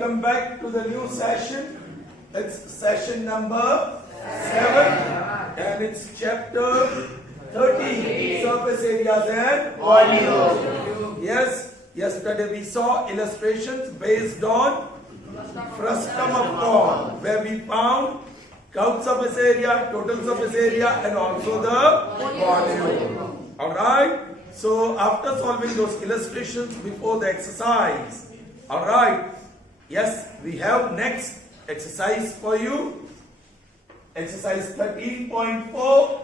welcome back to the new session. It's session number 7 and it's chapter 13, surface areas and volume. Yes, yesterday we saw illustrations based on frustum of corn where we found count surface area, total surface area and also the volume. Alright, so after solving those illustrations before the exercise, alright, yes, we have next exercise for you. Exercise 13.4,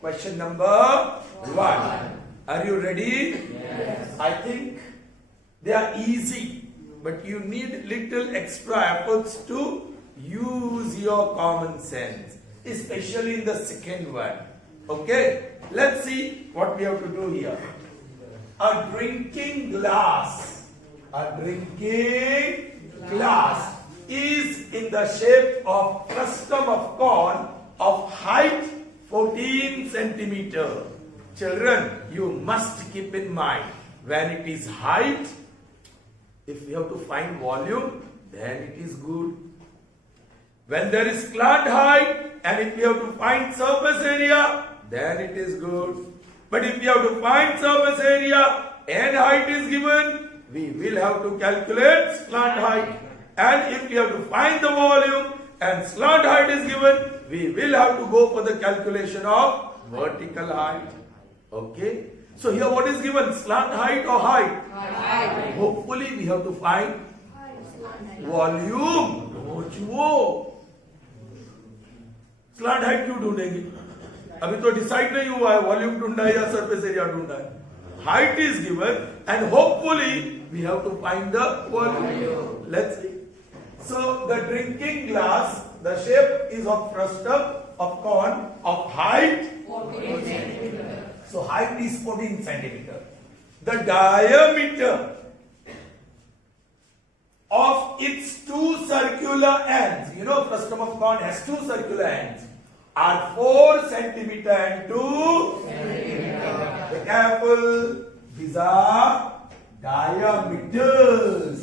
question number 1. Are you ready? Yes. I think they are easy, but you need little extra efforts to use your common sense, especially in the second one. Okay, let's see what we have to do here. A drinking glass. A drinking glass is in the shape of frustum of corn of height 14 centimeter. Children, you must keep in mind when it is height, if you have to find volume, then it is good. When there is slant height and if you have to find surface area, then it is good. But if you have to find surface area and height is given, we will have to calculate slant height. And if you have to find the volume and slant height is given, we will have to go for the calculation of vertical height. Okay? So here what is given? Slant height or height? Height. Hopefully we have to find volume. वो slant height क्यों ढूंढेंगे? अभी तो decide नहीं हुआ है volume ढूंढना है या सरफेस एरिया ढूंढना है. Height is given and hopefully we have to find the volume. Let's see. So the drinking glass, the shape is of frustum of corn of height 14 centimeter. So height is 14 centimeter. The diameter of its two circular ends, you know frustum of corn has two circular ends, are 4 centimeter and 2 centimeter. Be careful, these are diameters.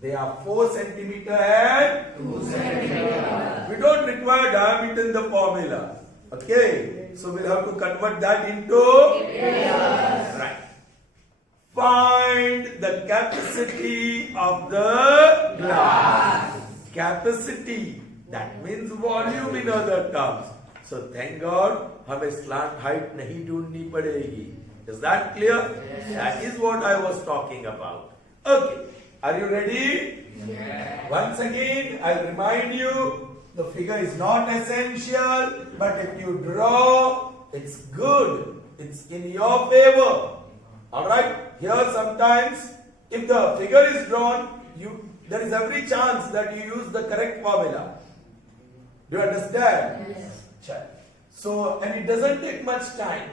They are 4 centimeter and 2 centimeter. We don't require diameter in the formula. Okay, so we'll have to convert that into areas. Right. Find the capacity of the glass. Capacity, that means volume in other terms. So thank God, हमें slant height नहीं ढूंढनी पड़ेगी. Is that clear? Yes. That is what I was talking about. Okay, are you ready? Yes. Once again, I'll remind you, the figure is not essential, but if you draw, it's good. It's in your favor. Alright, here sometimes, if the figure is drawn, there is every chance that you use the correct formula. Do you understand? Yes. Check. So, and it doesn't take much time.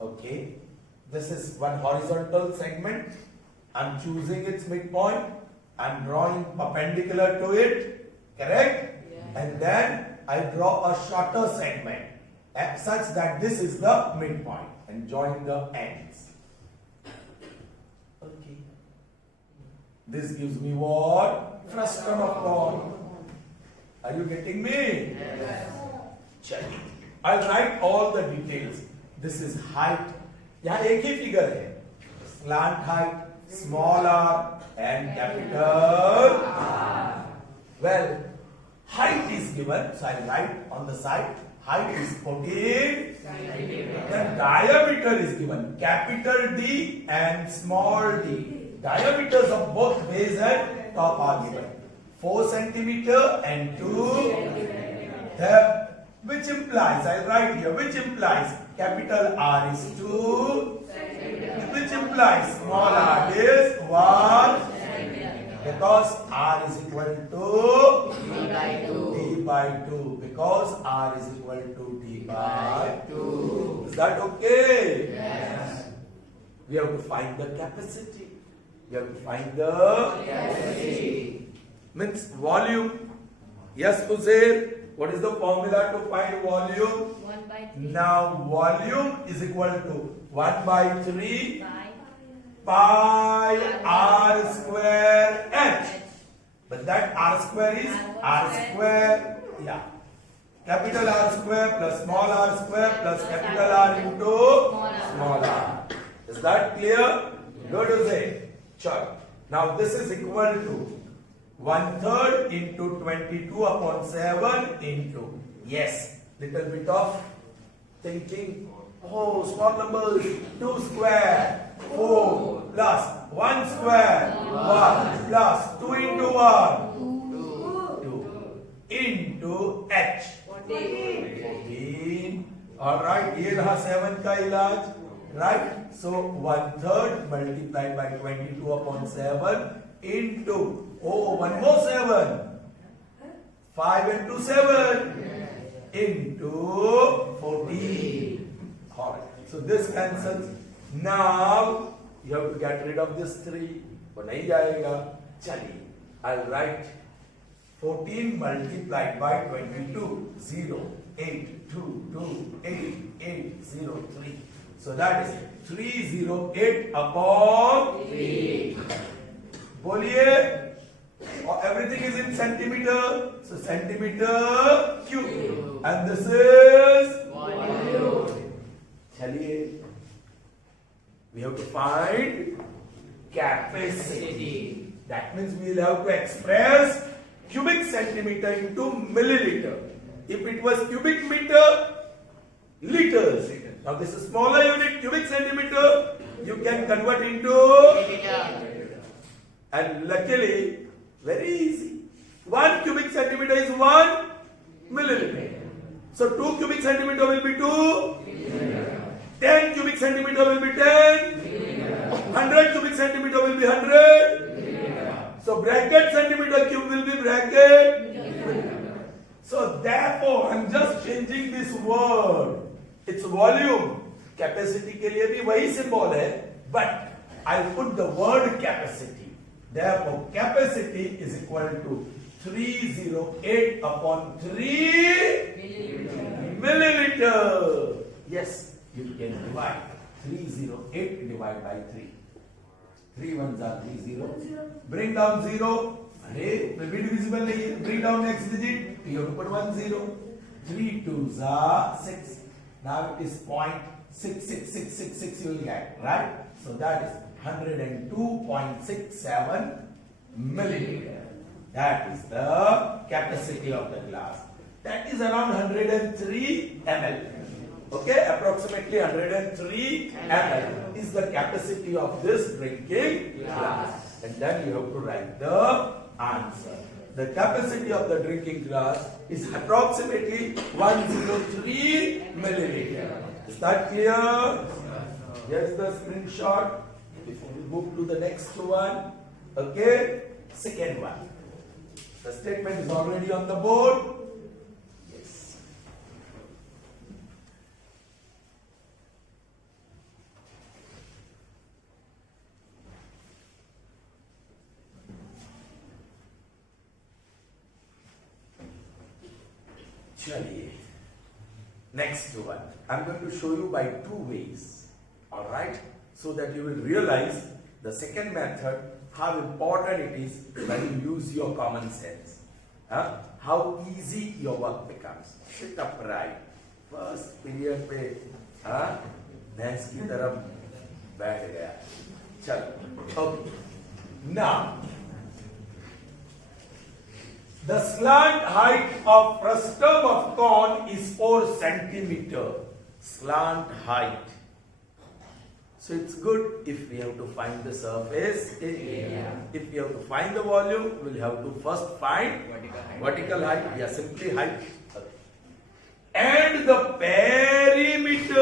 Okay, this is one horizontal segment. I'm choosing its midpoint. I'm drawing perpendicular to it. Correct? And then I draw a shorter segment such that this is the midpoint and join the ends. Okay. This gives me what? Frustum of corn. Are you getting me? Yes. Check. I'll write all the details. This is height. यहाँ एक ही figure है. Slant height, small r and capital R. Well, height is given, so I write on the side, height is 14 centimeter. The diameter is given, capital D and small d. Diameters of both base and top are given. 4 centimeter and 2. Which implies, I write here, which implies capital R is 2, which implies small r is 1. Because R is equal to D by 2. Because R is equal to D by 2. Is that okay? Yes. We have to find the capacity. We have to find the Capacity. means volume. Yes, Uzair. What is the formula to find volume? 1 by 3. Now volume is equal to 1 by 3 Pi pi r square h. But that R square is R square. Yeah. Capital R square plus small r square plus capital R into small r. Is that clear? Good to say. Sure. Now this is equal to 1/3 into 22 upon 7 into. Yes. Little bit of thinking. Oh, small numbers. 2 square. 4 plus 1 square. 1 plus 2 into 1. 2 into h. 14. Alright, ये रहा 7 का इलाज. Right? So 1/3 multiplied by 22 upon 7 into, oh, one more 7. 5 into 7 into 14. Alright. So this cancels. Now you have to get rid of this 3. वो नहीं जाएगा. चलिए, I'll write 14 multiplied by 22, 0, 8, 2, 2, 8, 8, 0, 3. So that is 308 upon 3. बोलिए, everything is in centimeter, so centimeter cube, and this is volume. चलिए, we have to find capacity. That means we will have to express cubic centimeter into milliliter. If it was cubic meter, liters. Now this is smaller unit, cubic centimeter, you can convert into, and luckily, very easy. 1 cubic centimeter is 1 milliliter. So 2 cubic centimeter will be 2, 10 cubic centimeter will be 10, 100 cubic centimeter will be 100. So bracket centimeter cube will be bracket. So therefore, I'm just changing this word. It's volume. Capacity के लिए भी वही symbol है, but I'll put the word capacity. Therefore, capacity is equal to 308 upon 3 milliliter. Yes, you can divide 308 divided by 3. 3 ones are 30. Bring down 0. Hey, will be divisible. Bring down next digit. You have to put 1 0. 3 2s are 6. Now it is 0.66666 you will get, right? So that is 102.67 milliliter. That is the capacity of the glass. That is around 103 ml. Okay, approximately 103 ml is the capacity of this drinking glass. And then you have to write the answer. The capacity of the drinking glass is approximately 103 milliliter. Is that clear? Here's the screenshot. Before we move to the next one. Okay, second one. The statement is already on the board. Yes. Chaliye. Next one. I'm going to show you by 2 ways. Alright? So that you will realize the second method, how important it is when you use your common sense. How easy your work becomes. Sit upright. First period पे भैंस की तरफ बैठ गया. चलो. Okay. Now, the slant height of frustum of cone is 4 centimeter. Slant height. So it's good if we have to find the surface area. If we have to find the volume, we'll have to first find vertical height. Yeah, simply height. And the perimeters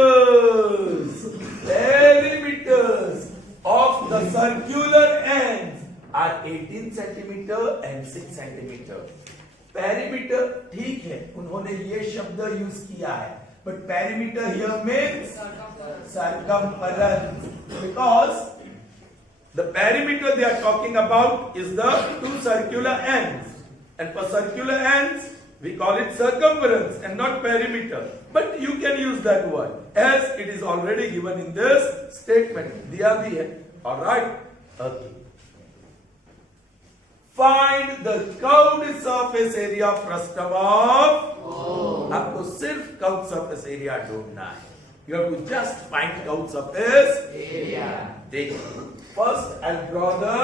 of the circular ends are 18 centimeter and 6 centimeter. Perimeter, ठीक है, उन्होंने ये शब्द use किया है. But perimeter here means circumference, because the perimeter they are talking about is the 2 circular ends, and for circular ends we call it circumference and not perimeter. But you can use that word as it is already given in this statement. Diya bhi hai. All right. Okay. Find the curved surface area frustum of. आपको सिर्फ curved surface area ढूंढना है. You have to just find curved surface area. देखिए, first I'll draw the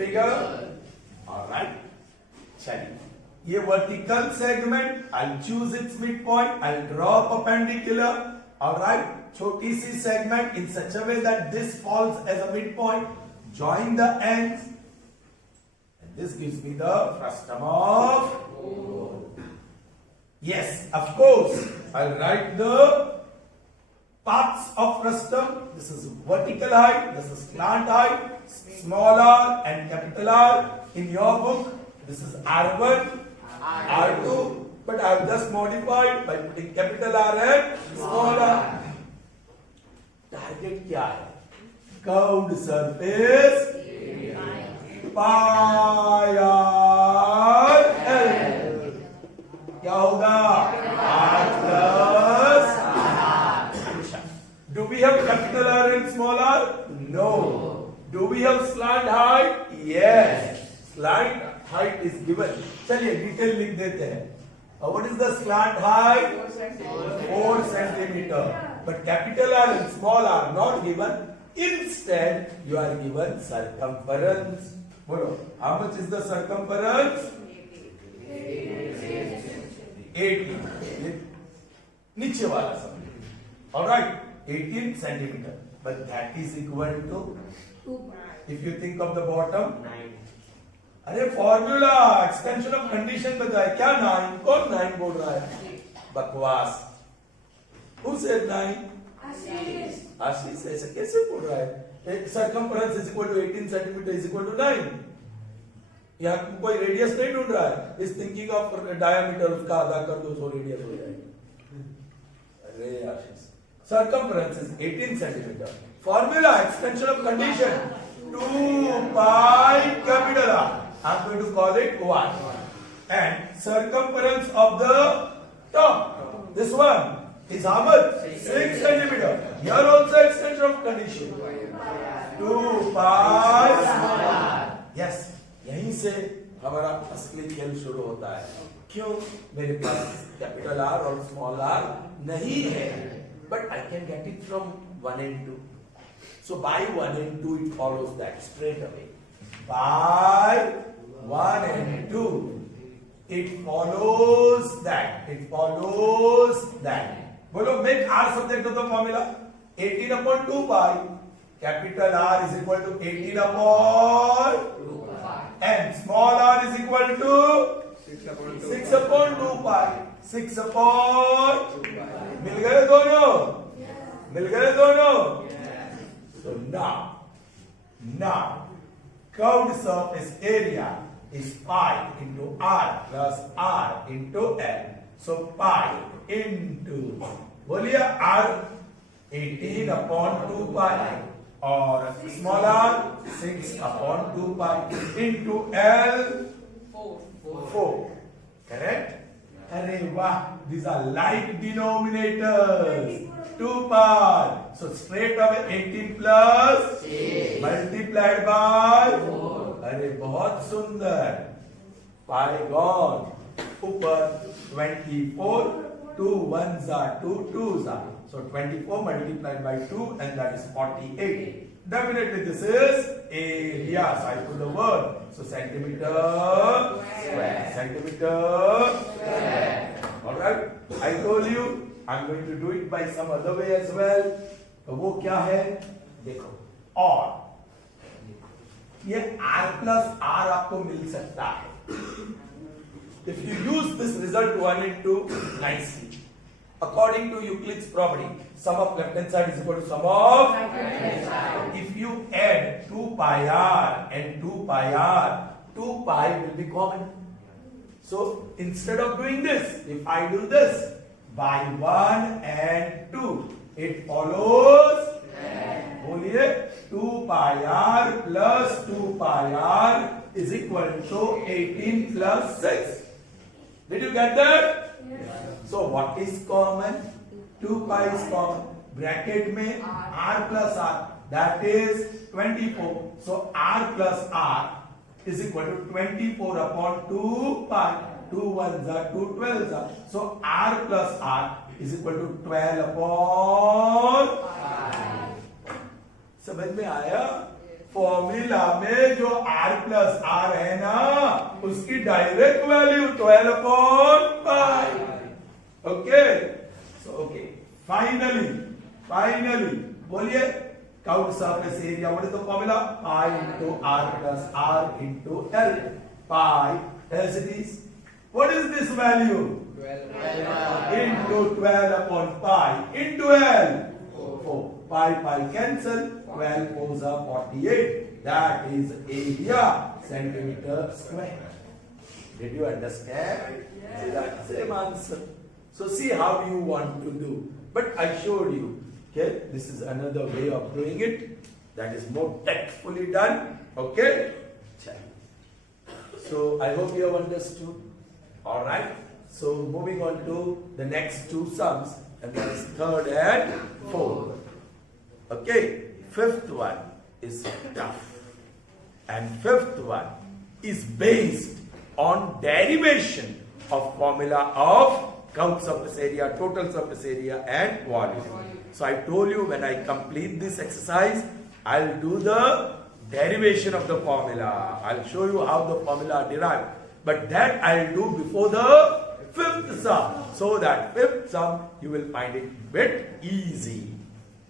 figure. All right. चलिए, ये vertical segment, I'll choose its midpoint. I'll draw perpendicular. All right. छोटी सी segment in such a way that this falls as a midpoint. Join the ends. And this gives me the frustum of. Yes, of course. I'll write the paths of frustum. This is vertical height, this is slant height, small r and capital R. In your book, this is R1, R2, but I have just modified by putting capital R and small r. Target क्या है? Curved surface pi r l. क्या होगा? R plus R. Do we have capital R and small r? No. Do we have slant height? Yes. Slant height is given. चलिए detail लिख देते हैं. What is the slant height? 4 centimeter. But capital R and small r not given. Instead, you are given circumference. बोलो, how much is the circumference? 18. नीचे वाला समझो. All right, 18 centimeter. But that is equal to. If you think of the bottom. 9. अरे formula extension of condition बताए. क्या 9? कौन 9 बोल रहा है? बकवास. Who said 9? आशीष. ऐसे कैसे बोल रहा है? Circumference is equal to 18 centimeter is equal to 9. यहाँ कोई रेडियस नहीं ढूंढ रहा है. इस थिंकिंग ऑफ डायमीटर उसका आधा कर दो, 100 रेडियस हो जाएगी. अरे आशीष, circumference is 18 centimeter. Formula extension of condition 2 pi capital R. I'm going to call it 1. And circumference of the top, this one is how much? 6 centimeter. Here also extension of condition 2 pi. Yes. यहीं से हमारा असली खेल शुरू होता है. क्यों? मेरे पास कैपिटल R और स्मॉल r नहीं है, but I can get it from 1 and 2. So by 1 and 2 it follows that straight away. By 1 and 2 it follows that. It follows that. बोलो, make R subject of the formula. 18 upon 2 pi. Capital R is equal to 18 upon 2 pi. And small r is equal to 6 upon 2 pi. 6 upon 2 pi. मिल गए दोनों? मिल गए दोनों? So now, curved surface area is pi into r plus r into l. So pi into, बोलिए r 18 upon 2 pi और small r 6 upon 2 pi into l 4. Correct? अरे वाह, these are like denominators. 2 pi. So straight away 18 plus multiplied by 4. अरे बहुत सुंदर. Pi gone. ऊपर 24. 2 ones are 2 twos are. So 24 multiplied by 2 and that is 48. Definitely this is area. So I put the word. So centimeter square. Centimeter square. Alright. I told you I'm going to do it by some other way as well. तो वो क्या है? देखो. और ये r plus r आपको मिल सकता है. If you use this result 1 and 2 nicely. According to Euclid's property, sum of left hand side is equal to sum of right hand side. If you add 2 pi r and 2 pi r, 2 pi will be common. So instead of doing this, if I do this by 1 and 2, it follows. बोलिए 2 pi r plus 2 pi r is equal to 18 plus 6. Did you get that? So what is common? 2 pi is common. Bracket में r plus r, that is 24. So r plus r is equal to 24 upon 2 pi. 2 ones are 2 12s are. So r plus r is equal to 12 upon. समझ में आया? Formula में जो r plus r है ना, उसकी direct value 12 upon pi. Okay, so okay, finally बोलिए, count surface area. What is the formula? Pi into r plus r into l. Pi else it is. What is this value? 12 Into 12 upon pi into l. 4. Pi cancel. 12 4s are 48. That is area centimeter square. Did you understand? Yes. Same answer. So see how you want to do. But I showed you. Okay, this is another way of doing it. That is more tactfully done. Okay. So I hope you have understood. All right. So moving on to the next two sums, and that is third and fourth. Okay. Fifth one is tough, and fifth one is based on derivation of formula of count surface area, total surface area, and volume. So I told you when I complete this exercise, I'll do the derivation of the formula. I'll show you how the formula derived. But that I'll do before the fifth sum. So that fifth sum you will find it bit easy.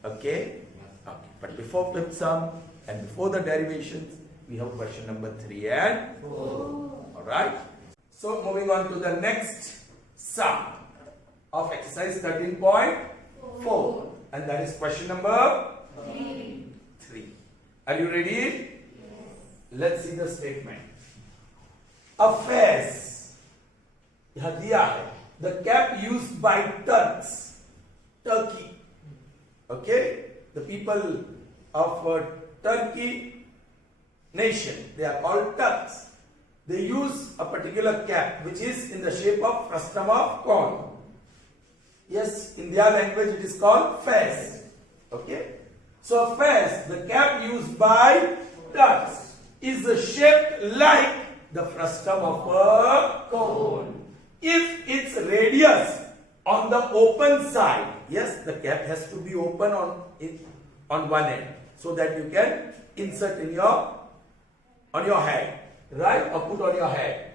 Okay? Okay. But before fifth sum and before the derivations, we have question number 3 and 4. Alright? So moving on to the next sum of exercise 13.4. And that is question number 3. Are you ready? Let's see the statement. A face, यह दिया है, the cap used by Turkey. Okay, the people of Turkey nation, they are called Turks. They use a particular cap which is in the shape of frustum of corn. Yes, in their language it is called fez. Okay, so fez, the cap used by Turks, is shaped like the frustum of a cone. If its radius on the open side, yes, the cap has to be open on one end so that you can insert in on your head, right, or put on your head.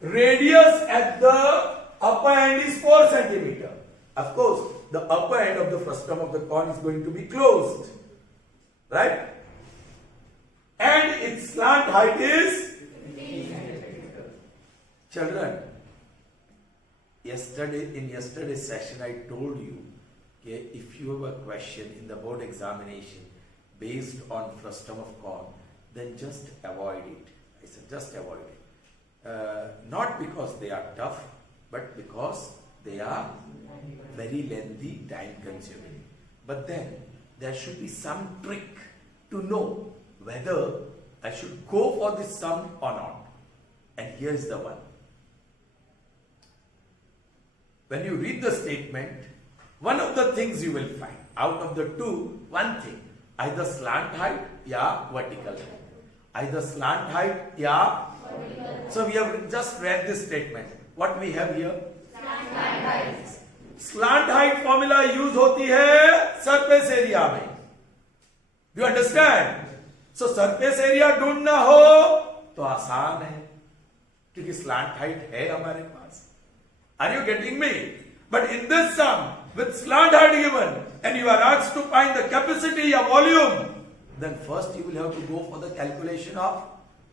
Radius at the upper end is 4 centimeter. Of course, the upper end of the frustum of the cone is going to be closed, right? And its slant height is. Children, in yesterday's session I told you, okay, if you have a question in the board examination based on frustum of corn, then just avoid it. I said just avoid it. Not because they are tough, but because they are very lengthy, time consuming. But then there should be some trick to know whether I should go for this sum or not. And here's the one. When you read the statement, one of the things you will find, out of the two, one thing, either slant height, yeah, vertical height. Either slant height, yeah. So we have just read this statement. What we have here? Slant height. Slant height formula use होती है surface area में. Do you understand? So surface area ढूंढना हो तो आसान है, क्योंकि slant height है हमारे पास. Are you getting me? But in this sum, with slant height given, and you are asked to find the capacity or volume, then first you will have to go for the calculation of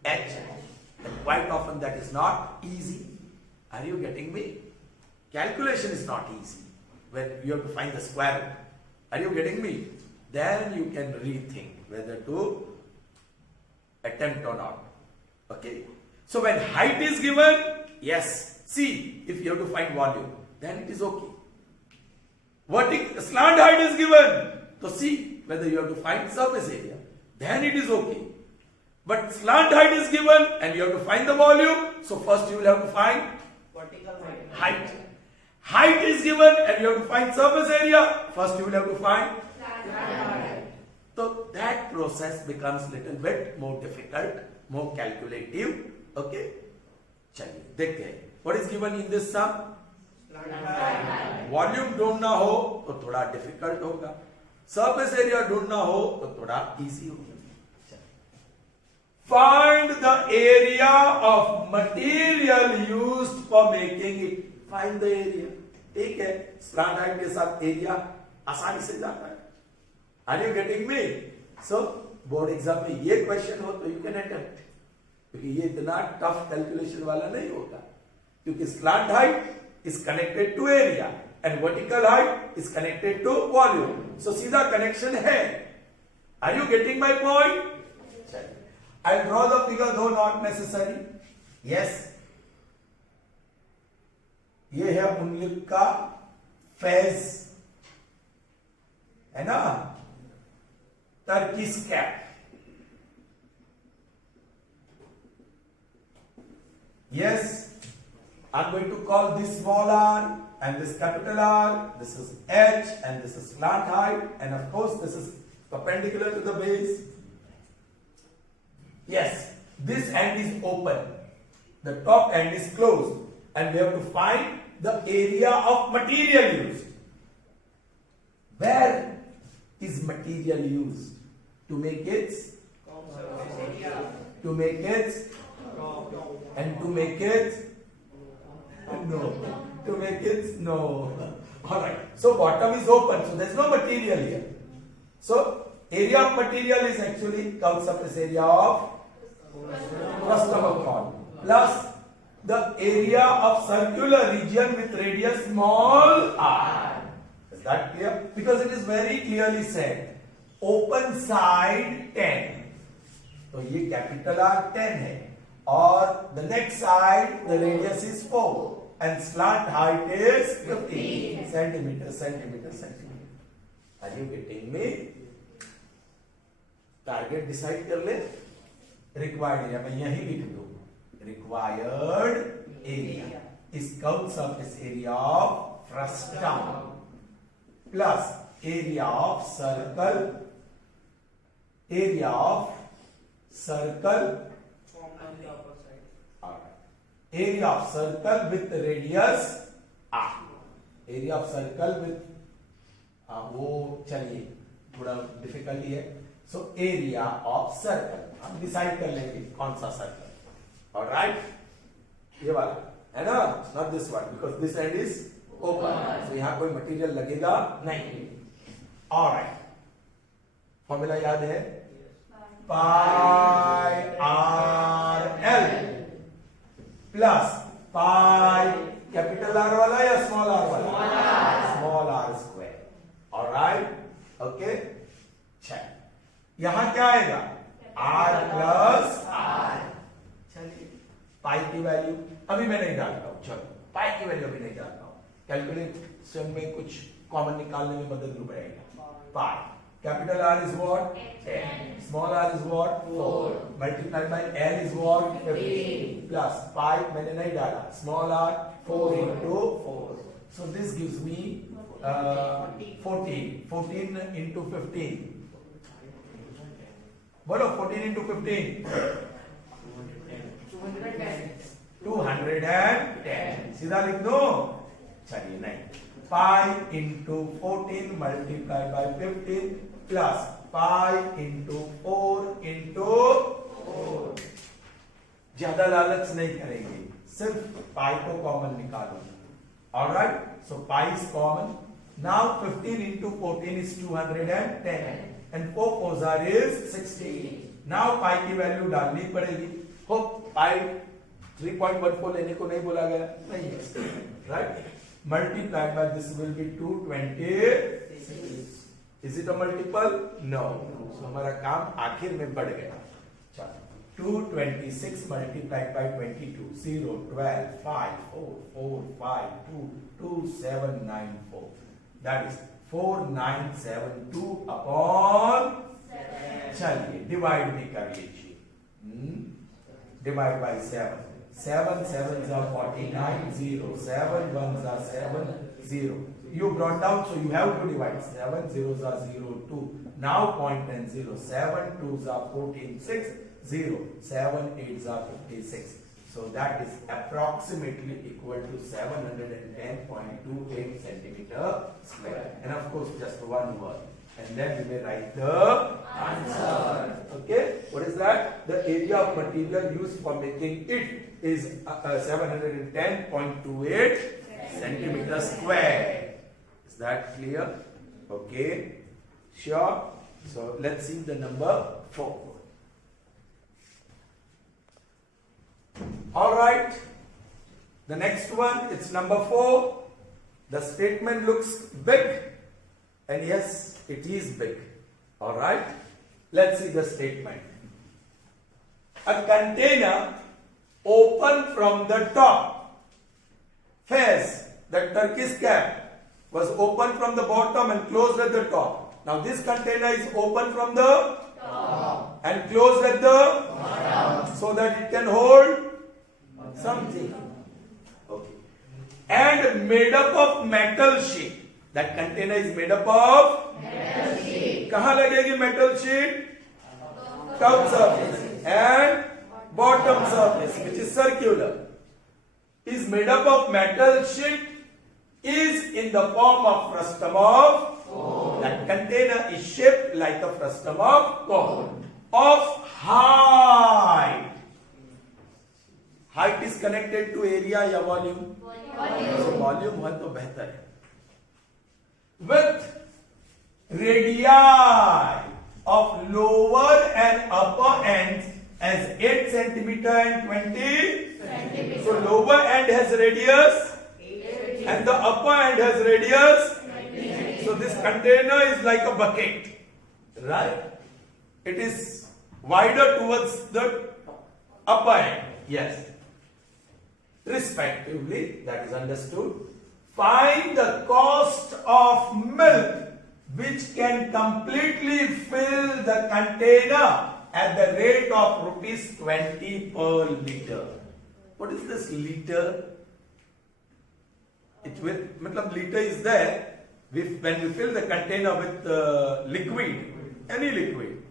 H. And quite often that is not easy. Are you getting me? Calculation is not easy when you have to find the square root. Are you getting me? Then you can rethink whether to attempt or not. Okay? So when height is given, yes. See, if you have to find volume, then it is okay. Slant height is given, so see whether you have to find surface area, then it is okay. But slant height is given and you have to find the volume, so first you will have to find Vertical height. Height is given and you have to find surface area, first you will have to find. So that process becomes little bit more difficult, more calculative. Okay, चलिए देखते हैं what is given in this sum. Volume ढूंढना हो तो थोड़ा difficult होगा, surface area ढूंढना हो तो थोड़ा इजी होगा. Find the area of material used for making it. Find the area. ठीक है, स्लैंट हाइट के साथ एरिया आसानी से जाता है. Are you getting me? So board exam में ये क्वेश्चन हो तो यू कैन अटेम्प्ट, क्योंकि ये इतना टफ कैलकुलेशन वाला नहीं होगा, क्योंकि slant height is connected to area and vertical height is connected to volume. So सीधा कनेक्शन है. Are you getting my point? I'll draw the figure though not necessary. Yes. ये है उंगलिक का फेस, है ना, Turkish cap. Yes, I'm going to call this small r and this capital R. This is H and this is slant height, and of course this is perpendicular to the base. Yes, this end is open, the top end is closed, and we have to find the area of material used. Where is material used? To make its, to make its, and to make its, no, to make its, no. Alright, so bottom is open, so there is no material here. So area of material is actually curved surface area of frustum of cone plus the area of circular region with radius small r. Is that clear? Because it is very clearly said, open side 10. तो ये capital R 10 है, और the next side the radius is 4 and slant height is 15 centimeter. Are you getting me? Target decide कर ले. Required area मैं यही लिख दू. Required area is curved surface area of frustum plus area of circle, area of circle, area of circle with radius R. Area of circle with वो चलिए थोड़ा difficulty है. सो एरिया ऑफ सर्कल हम decide कर लेंगे कौन सा circle. Alright, ये वाला है ना, not this one because this end is open, so यहां कोई मटेरियल लगेगा नहीं. ऑलराइट, फॉर्मूला याद है, pi r l plus pi capital r वाला या स्मॉल आर वाला, small r square. Alright, okay. यहां क्या आएगा, r प्लस r. चलिए पाई की वैल्यू अभी मैं नहीं डालता हूं, चलो पाई की वैल्यू अभी नहीं डालता हूं, कैलकुलेशन में कुछ कॉमन निकालने में मदद मिलेगा. Pi capital R is what 10, small r is what 4, multiplied by L is what 15 plus पाई मैंने नहीं डाला, small r 4 into 4, so this gives me 14 into 15. बोलो 14 into 15 210. सीधा लिख दो. चलिए नहीं, pi into 14 multiply by 15 plus pi into 4 into 4. ज्यादा लालच नहीं करेंगे, सिर्फ पाई को कॉमन निकालो. Alright, so pi is common. Now 15 into 14 is 210 and 4 4s is 16. Now pi की वैल्यू डालनी पड़ेगी. हो पाई 3.14 लेने को नहीं बोला गया, नहीं है, right. Multiplied by this will be 226. Is it a multiple? No. So हमारा काम आखिर में बढ़ गया. चलो 226 multiplied by 22, 0 12 5 4 4 5 2 2794. That is 4972 upon 7. चलिए डिवाइड भी कर लीजिए. Divide by 7. 7 7s are 49, 0 7 1s are 7 0. You brought down, so you have to divide. 7 0s are 0 2. Now point and 0. 7 2s are 14 6. 0. 7 8s are 56. So that is approximately equal to 710.28 centimeter square. And of course, just one word. And then we may write the answer. Okay? What is that? The area of material used for making it is 710.28 centimeter square. Is that clear? Okay. Sure. So let's see the number 4. All right. The next one, it's number 4. The statement looks big, and yes, it is big. All right. Let's see the statement. A container open from the top. Fez, the Turkish cap, was open from the bottom and closed at the top. Now this container is open from the top and closed at the bottom, so that it can hold something. Okay. And made up of metal sheet. That container is made up of metal sheet. कहाँ लगेगी metal sheet? Top surface and bottom surface, which is circular. Is made up of metal sheet. Is in the form of frustum of cone. That container is shaped like a frustum of cone. Of height. Height is connected to area या volume? Volume. So volume है तो बेहतर है. With radii of lower and upper ends as 8 centimeter and 20 centimeter. So lower end has radius and the upper end has radius. So this container is like a bucket, right? It is wider towards the upper end. Yes. Respectively, that is understood. Find the cost of milk which can completely fill the container at the rate of rupees 20 per liter. What is this liter? It will, matlab liter is there. When we fill the container with liquid, any liquid,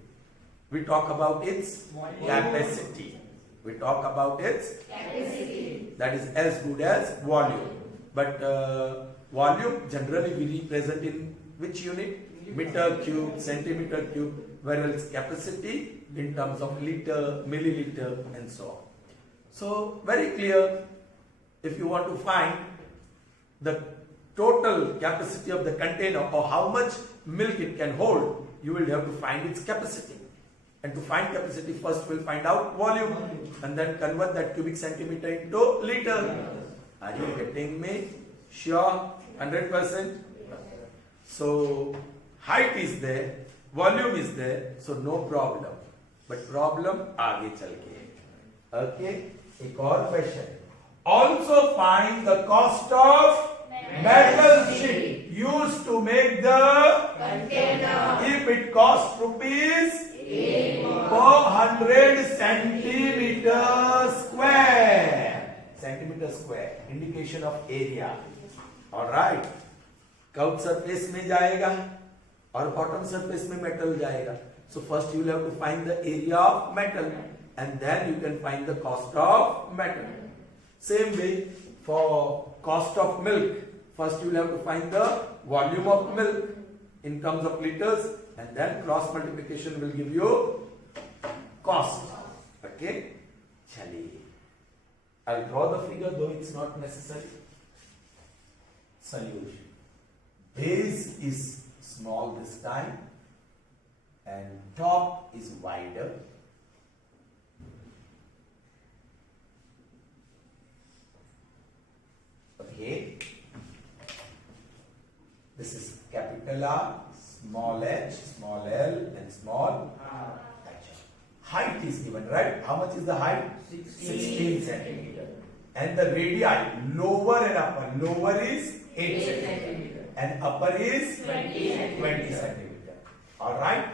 we talk about its capacity. We talk about its capacity. That is as good as volume. But volume generally we represent in which unit? Meter cube, centimeter cube, whereas capacity in terms of liter, milliliter, and so on. So very clear. If you want to find the total capacity of the container or how much milk it can hold, you will have to find its capacity. And to find capacity, first we'll find out volume and then convert that cubic centimeter into liter. Are you getting me? Sure? 100%? So height is there, volume is there, so no problem. But problem आगे चल के. Okay? एक और question. Also find the cost of metal sheet used to make the container. If it costs rupees per 100 centimeter square. Centimeter square. Indication of area. Alright. Curved surface में जाएगा और bottom surface में metal जाएगा. So first you will have to find the area of metal and then you can find the cost of metal. Same way for cost of milk. First you will have to find the volume of milk in terms of liters and then cross multiplication will give you cost. Okay? Chaliye. I'll draw the figure though it's not necessary. Solution. Base is small this time and top is wider. Okay. This is capital R, small h, small l and small h. Height is given, right? How much is the height? 16 centimeter. And the radii, lower and upper. Lower is 8 centimeter. And upper is 20 centimeter. Alright?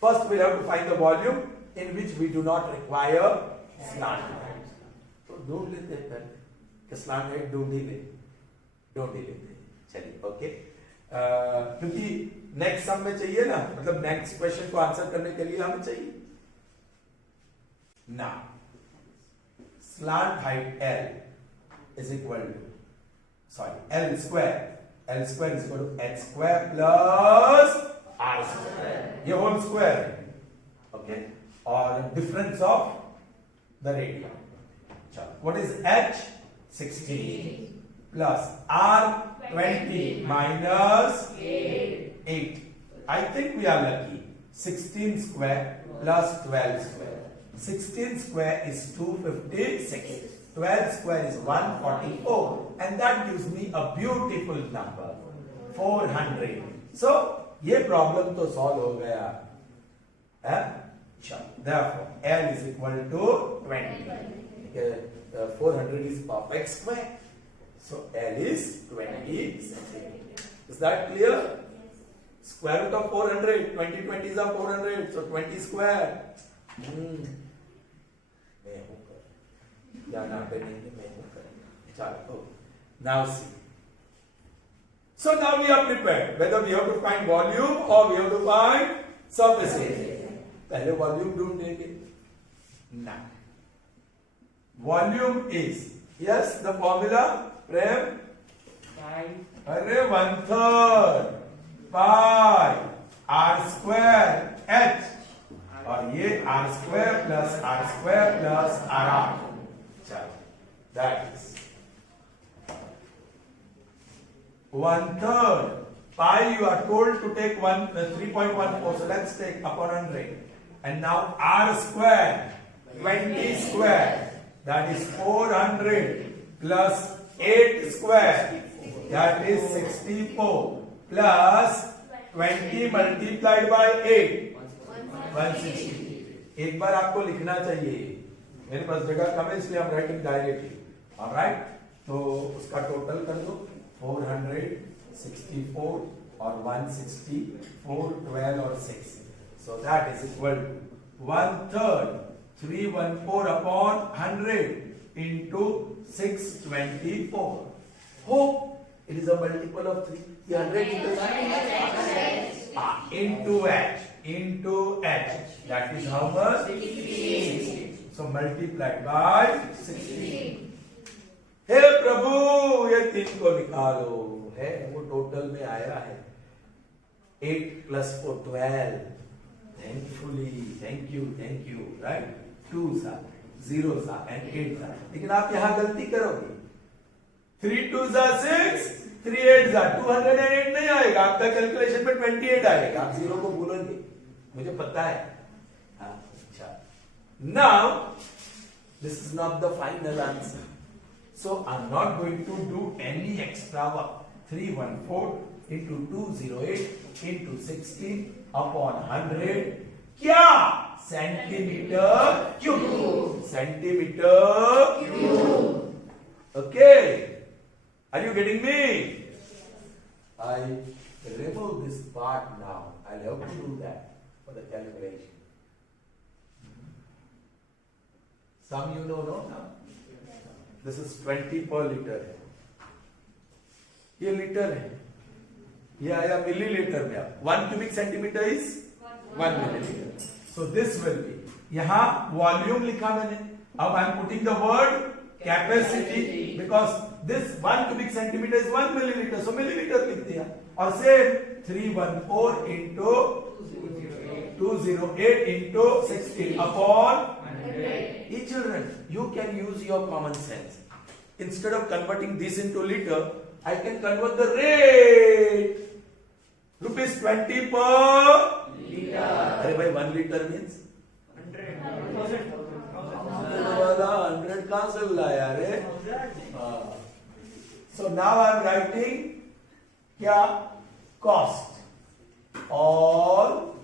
First we'll have to find the volume in which we do not require slant height. So don't let that pen. Slant height don't delay. Don't delay. चलिए okay क्योंकि next sum में चाहिए ना मतलब next question को answer करने के लिए हमें चाहिए Now, slant height L is equal to, L square. L square is equal to h square plus r square. ये whole square है. Okay? Or difference of the radius. What is h? 16 plus r 20 minus 8. I think we are lucky. 16 square plus 12 square. 16 square is 256. 12 square is 144. And that gives me a beautiful number. 400. So, ये problem तो solve हो गया. Therefore, L is equal to 20. 400 is perfect square. So, L is 20 centimeter. Is that clear? Square root of 400. 20 20s are 400. So, 20 square. Now see. So now we are prepared. Whether we have to find volume or we have to find surface area. पहले volume ढूंढेंगे. Now, volume is, yes, the formula, Prem? अरे 1/3 pi r square h. और ये r square plus r. That is 1/3 pi. You are told to take 3.14. So let's take upon 100. And now r square 20 square. That is 400 plus 8 square. That is 64 plus 20 multiplied by 8. 160. एक बार आपको लिखना चाहिए. मेरे पास जगह कम है इसलिए हम राइटिंग डायरेक्टली. ऑलराइट, तो उसका टोटल कर दो. 400, 64 और 160, 4, 12 और 6. So that is equal to 1/3 314 upon 100 into 624. Hope it is a multiple of 3. 100 into h. That is how much? 16. So multiplied by 16. हे प्रभु, ये 3 को निकालो. है वो टोटल में आया है 8 plus 4 12. Thankfully, thank you, right? 2s are, 0s are, and 8s are. लेकिन आप यहाँ गलती करोगे. 3 2s are 6, 3 8s are 208 नहीं आएगा. आपका कैलकुलेशन में 28 आएगा. आप 0 को भूलोगे, मुझे पता है. अच्छा. Now, this is not the final answer. So I'm not going to do any extra work. 314 into 208 into 16 upon 100. क्या? Centimetre cube. Centimetre cube. Okay. Are you getting me? I remove this part now. I'll help you do that for the calculation. Some you know, no? This is 20 per liter. ये litre है. ये आया millilitre में. अब 1 cubic centimeter is 1 milliliter. So this will be. यहाँ volume लिखा मैंने. अब I am putting the word capacity because this 1 cubic centimeter is 1 milliliter. So milliliter लिख दिया. और same 314 into 208 into 16 upon 100. Children, you can use your common sense. Instead of converting this into liter, I can convert the rate. Rupees 20 per liter. अरे भाई 1 liter means 100. 100 कहाँ से लाया रे? So now I am writing क्या? Cost. All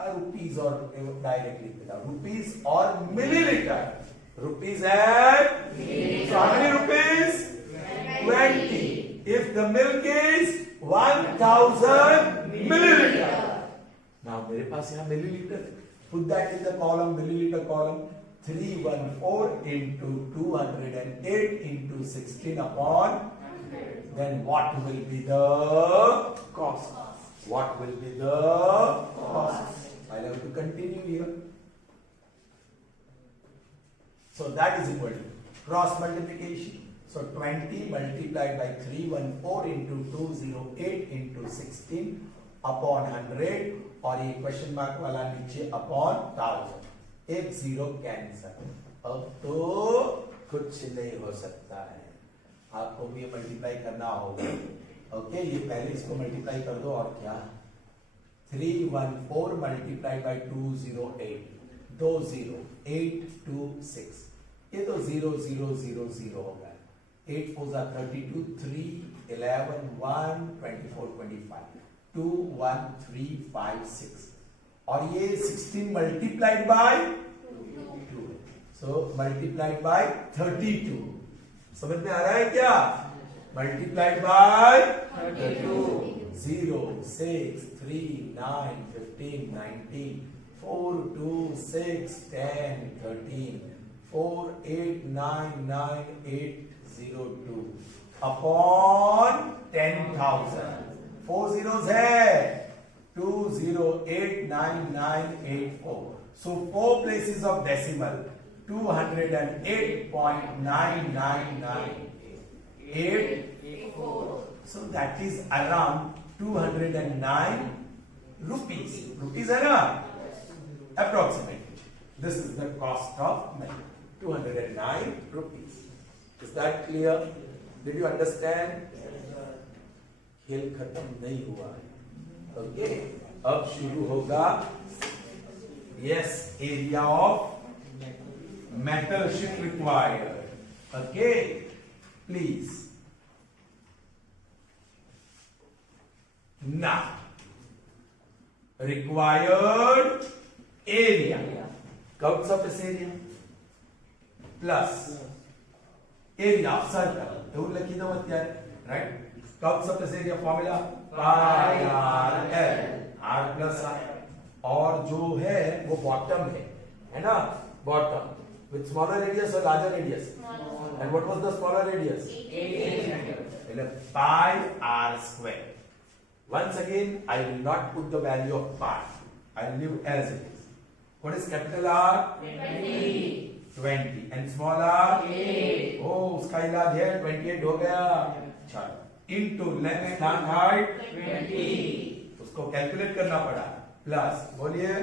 rupees or directly rupees or milliliter. Rupees and so how many rupees? 20. If the milk is 1000 milliliter. Now मेरे पास यहाँ milliliter. Put that in the column, milliliter column. 314 into 208 into 16 upon 100. Then what will be the cost? What will be the cost? I'll have to continue here. So that is equal to cross multiplication. So 20 multiplied by 314 into 208 into 16 upon 100 और ये question mark वाला नीचे upon 1000. एक zero cancer. अब तो कुछ नहीं हो सकता है. आपको भी ये मल्टीप्लाई करना होगा. ओके, ये पहले इसको मल्टीप्लाई कर दो. और क्या 314 मल्टीप्लाई बाई 208 2 0 8 2 6. ये तो 0 0 0 0 होगा. 8 4 32 3 11 1 24 25 2 1 3 5 6 और ये 16 multiplied by 2. So multiplied by 32. समझ में आ रहा है क्या? Multiplied by 32. 0 6 3 9 15 19 4 2 6 10 13 4 8 9 9 8 0 2 अपॉन 10,000. 4 zeros है. 2 0 8 9 9 8 4. So 4 places of decimal. 208.9998. So that is around 209 rupees. Rupees है ना? Approximately. This is the cost of milk. 209 rupees. Is that clear? Did you understand? खेल खत्म नहीं हुआ. ओके, अब शुरू होगा. Yes, area of metal sheet required. Okay, please. Now, required area. Curve surface area plus area of circle. એવું લખી દો અત્યારે, right? Curve surface area formula pi r l. r plus r. और जो है वो बॉटम है ना? Bottom with smaller radius or larger radius? And what was the smaller radius? 8. Pi r square. Once again, I will not put the value of pi. I will leave as it is. What is capital R? 20. And small r? 8. Oh, उसका इलाज है 28 हो गया. चलो. Into length slant height 20. उसको calculate करना पड़ा. Plus बोलिए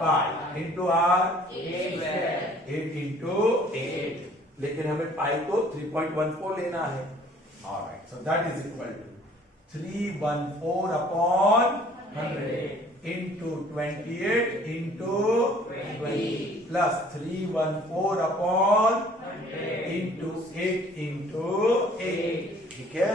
पाई इंटू आर 8 इंटू 8. लेकिन हमें पाई को 3.14 लेना है. Alright, so that is equal to 314 upon 100 into 28 into 20 plus 314 upon into 8 into 8. ठीक है?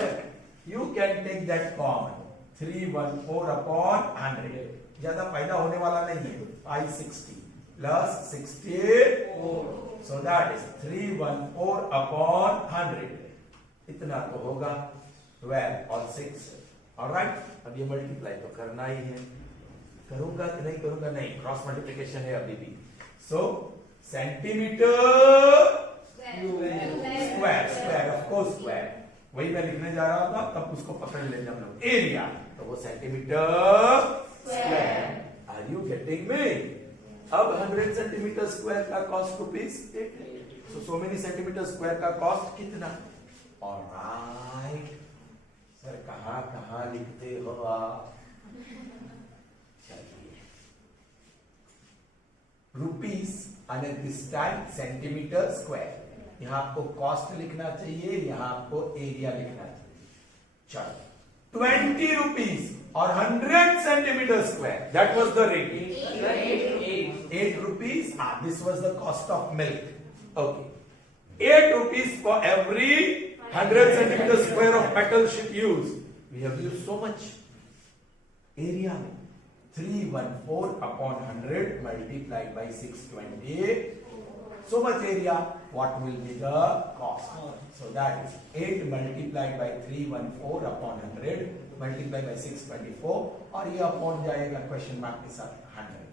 You can take that common. 314 upon 100. ज्यादा फायदा होने वाला नहीं है. 560 plus 64. So that is 314 upon 100. इतना तो होगा 12 और 6. ऑलराइट, अब ये मल्टीप्लाई तो करना ही है. करूंगा कि नहीं करूंगा? नहीं, क्रॉस मल्टीप्लिकेशन है अभी भी. So centimetre square. Square of course square. वही मैं लिखने जा रहा था, तब उसको पकड़ लेना हम लोग. एरिया तो वो centimetre square. Are you getting me? अब 100 सेंटीमीटर स्क्वायर का cost rupees 8. So many centimetre square का कॉस्ट कितना? ऑलराइट सर, कहां कहां लिखते हो आप? चलिए, rupees and this time centimetre square. यहां आपको कॉस्ट लिखना चाहिए, यहां आपको एरिया लिखना चाहिए. चलो, 20 rupees और 100 centimeter square. That was the rate. 8 rupees. This was the cost of milk. Okay. 8 rupees for every 100 centimeter square of metal sheet used. We have used so much area. 314 upon 100 multiplied by 620. So much area. What will be the cost? So that is 8 multiplied by 314 upon 100 multiplied by 624. और ये upon जाएगा question mark के साथ 100.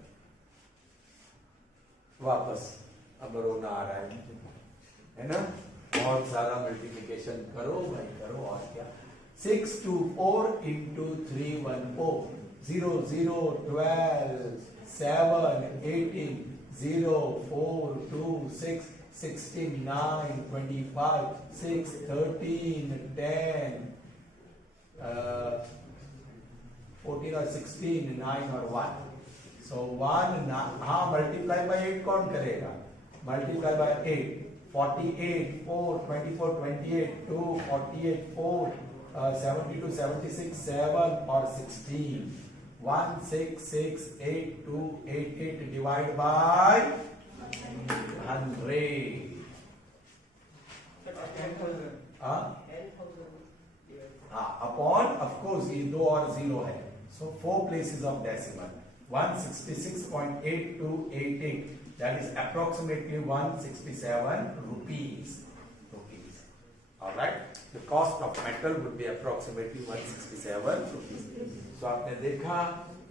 वापस अब रोना आ रहा है ना? बहुत सारा मल्टीप्लिकेशन करो भाई, करो. और क्या? 624 into 314. 0 0 12 7 18 0, 4, 2, 6, 16, 9, 25, 6, 13, 10, 14 or 16, 9 or 1. So 1, हाँ multiply by 8 कौन करेगा? Multiply by 8. 48, 4, 24, 28, 2, 48, 4, 72, 76, 7 or 16. 1, 6, 6, 8, 2, 8, 8 divided by 100. Upon, of course, ये 2 और 0 है. So 4 places of decimal. 166.8288. That is approximately 167 rupees. Alright? The cost of metal would be approximately 167 rupees. So आपने देखा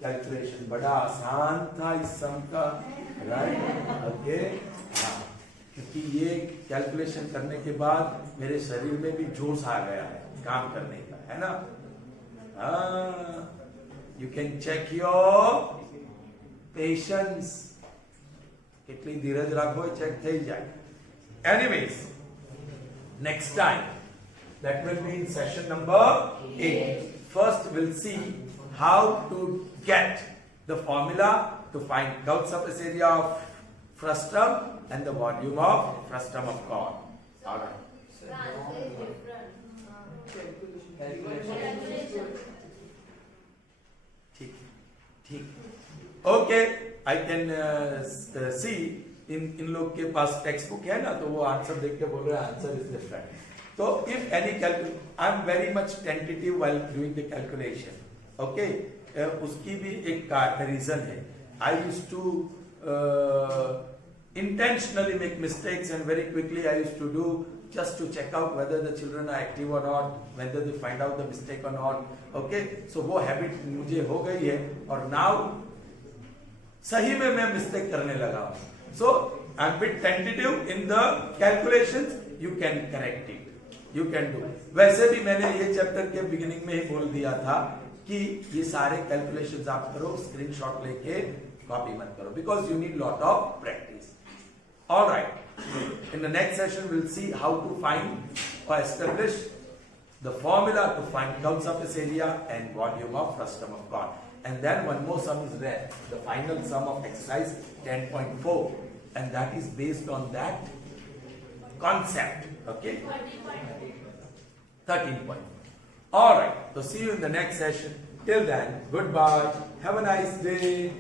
calculation बड़ा आसान था इस सम का, राइट? ओके, हाँ, क्योंकि ये कैलकुलेशन करने के बाद मेरे शरीर में भी जोश आ गया है काम करने का, है ना? You can check your patience. કેટલી ધીરજ રાખો ચેક થઈ જાય. Anyways, next time, that will be in session number 8. First, we'll see how to get the formula to find Gauss surface area of frustum and the volume of frustum of corn. All right. ठीक. Okay, I can see इन लोग के पास text book है ना, तो वो answer देख के बोल रहे हैं आंसर इज डिफरेंट. तो if any calculation, I am very much tentative while doing the calculation. Okay, उसकी भी एक रीजन है. I used to intentionally make mistakes and very quickly I used to do just to check out whether the children are active or not, whether they find out the mistake or not. Okay, so वो habit मुझे हो गई है और now सही में मैं mistake करने लगा हूँ. So I'm bit tentative in the calculations. You can correct it. You can do. वैसे भी मैंने ये चैप्टर के बिगिनिंग में ही बोल दिया था कि ये सारे कैलकुलेशंस आप करो, स्क्रीनशॉट लेके कॉपी मत करो, because you need lot of practice. All right. In the next session, we'll see how to find or establish the formula to find Gauss surface area and volume of frustum of corn. And then one more sum is there, the final sum of exercise 10.4, and that is based on that concept. Okay? 13.4. All right. So see you in the next session. Till then, goodbye. Have a nice day.